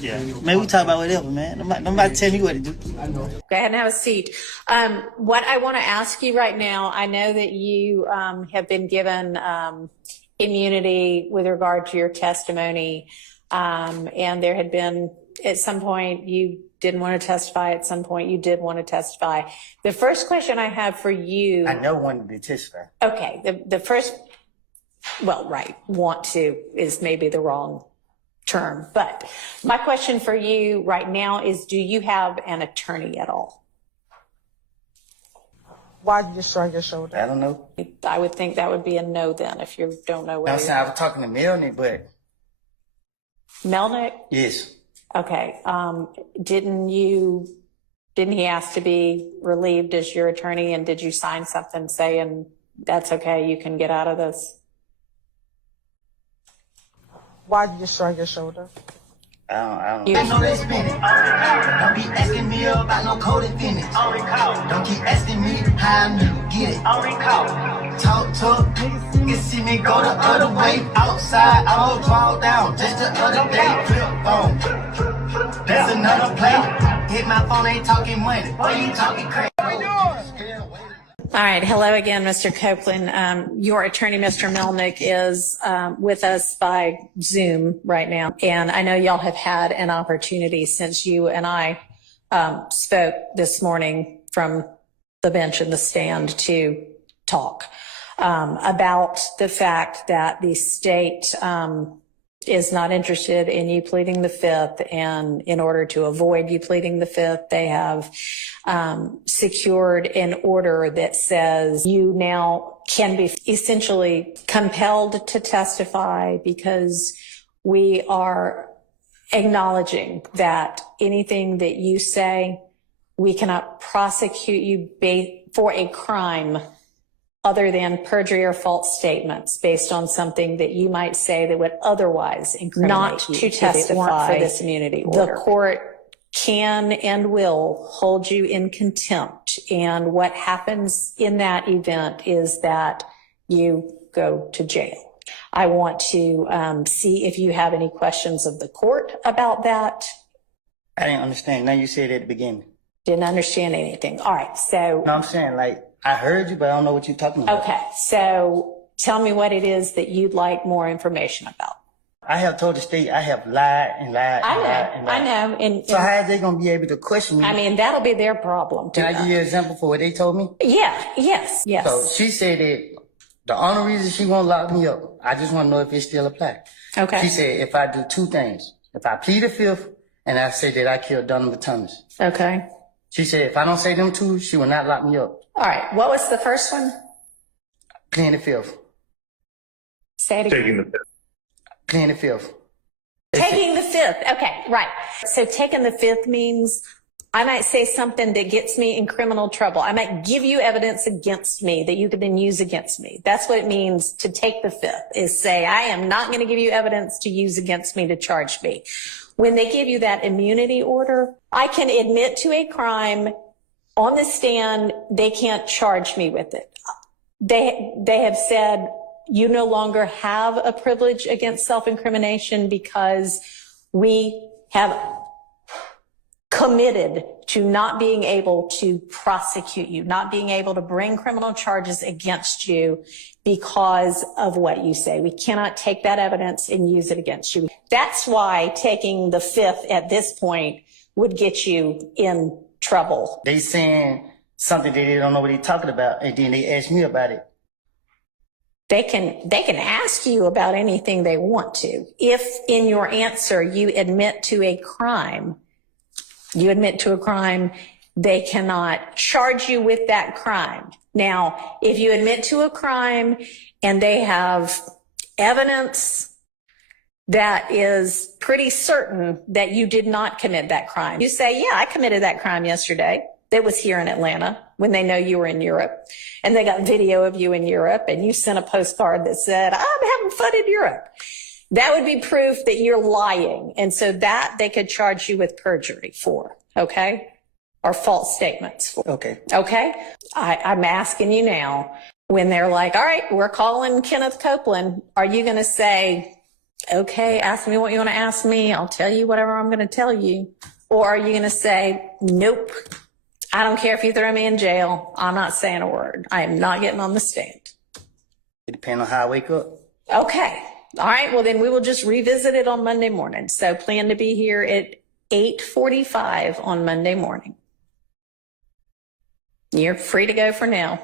Yeah. Man, we talk about whatever, man. Nobody tell me what to do. Go ahead and have a seat. What I want to ask you right now, I know that you have been given immunity with regard to your testimony, and there had been, at some point, you didn't want to testify. At some point, you did want to testify. The first question I have for you... I never wanted to testify. Okay. The first... Well, right. Want to is maybe the wrong term. But my question for you right now is, do you have an attorney at all? Why did you shrug your shoulder? I don't know. I would think that would be a no then, if you don't know where I'm saying I was talking to Melanie, but... Melnick? Yes. Okay. Didn't he ask to be relieved as your attorney, and did you sign something saying that's okay, you can get out of this? Why did you shrug your shoulder? I don't I know they spin it. Don't be asking me about no code and finish. Don't keep asking me how I knew get it. Talk niggas see me go the other way. Outside, I will draw down. Just the other day, flip phone. There's another play. Hit my phone, ain't talking money. Boy, you talking crazy. All right. Hello again, Mr. Copeland. Your attorney, Mr. Melnick, is with us by Zoom right now. And I know y'all have had an opportunity since you and I spoke this morning from the bench and the stand to talk about the fact that the state is not interested in you pleading the fifth. And in order to avoid you pleading the fifth, they have secured an order that says you now can be essentially compelled to testify, because we are acknowledging that anything that you say, we cannot prosecute you for a crime other than perjury or false statements based on something that you might say that would otherwise incriminate not you. To testify for this immunity order. The court can and will hold you in contempt. And what happens in that event is that you go to jail. I want to see if you have any questions of the court about that. I didn't understand. Now you said at the beginning. Didn't understand anything. All right. So. No, I'm saying, like, I heard you, but I don't know what you're talking about. Okay. So tell me what it is that you'd like more information about. I have told the state I have lied and lied and lied and lied. I know. So how are they going to be able to question me? I mean, that'll be their problem. Can I give you an example for what they told me? Yeah. Yes. Yes. So she said that the only reason she won't lock me up, I just want to know if it still applies. Okay. She said if I do two things, if I plead the fifth and I say that I killed Donovan Thomas. Okay. She said if I don't say them two, she will not lock me up. All right. What was the first one? Pleading the fifth. Say it again. Taking the fifth. Pleading the fifth. Taking the fifth. Okay, right. So taking the fifth means I might say something that gets me in criminal trouble. I might give you evidence against me that you could then use against me. That's what it means to take the fifth, is say, I am not going to give you evidence to use against me to charge me. When they give you that immunity order, I can admit to a crime on the stand. They can't charge me with it. They have said, you no longer have a privilege against self-incrimination because we have committed to not being able to prosecute you, not being able to bring criminal charges against you because of what you say. We cannot take that evidence and use it against you. That's why taking the fifth at this point would get you in trouble. They saying something that they don't know what they're talking about, and then they ask me about it. They can ask you about anything they want to. If in your answer you admit to a crime, they cannot charge you with that crime. Now, if you admit to a crime and they have evidence that is pretty certain that you did not commit that crime, you say, yeah, I committed that crime yesterday. That was here in Atlanta when they know you were in Europe, and they got video of you in Europe, and you sent a postcard that said, I'm having fun in Europe. That would be proof that you're lying. And so that they could charge you with perjury for, okay? Or false statements for. Okay. Okay? I'm asking you now, when they're like, all right, we're calling Kenneth Copeland, are you going to say, okay, ask me what you want to ask me. I'll tell you whatever I'm going to tell you. Or are you going to say, nope, I don't care if you throw me in jail. I'm not saying a word. I am not getting on the stand. It depends on how I wake up. Okay. All right. Well, then we will just revisit it on Monday morning. So plan to be here at 8:45 on Monday morning. You're free to go for now.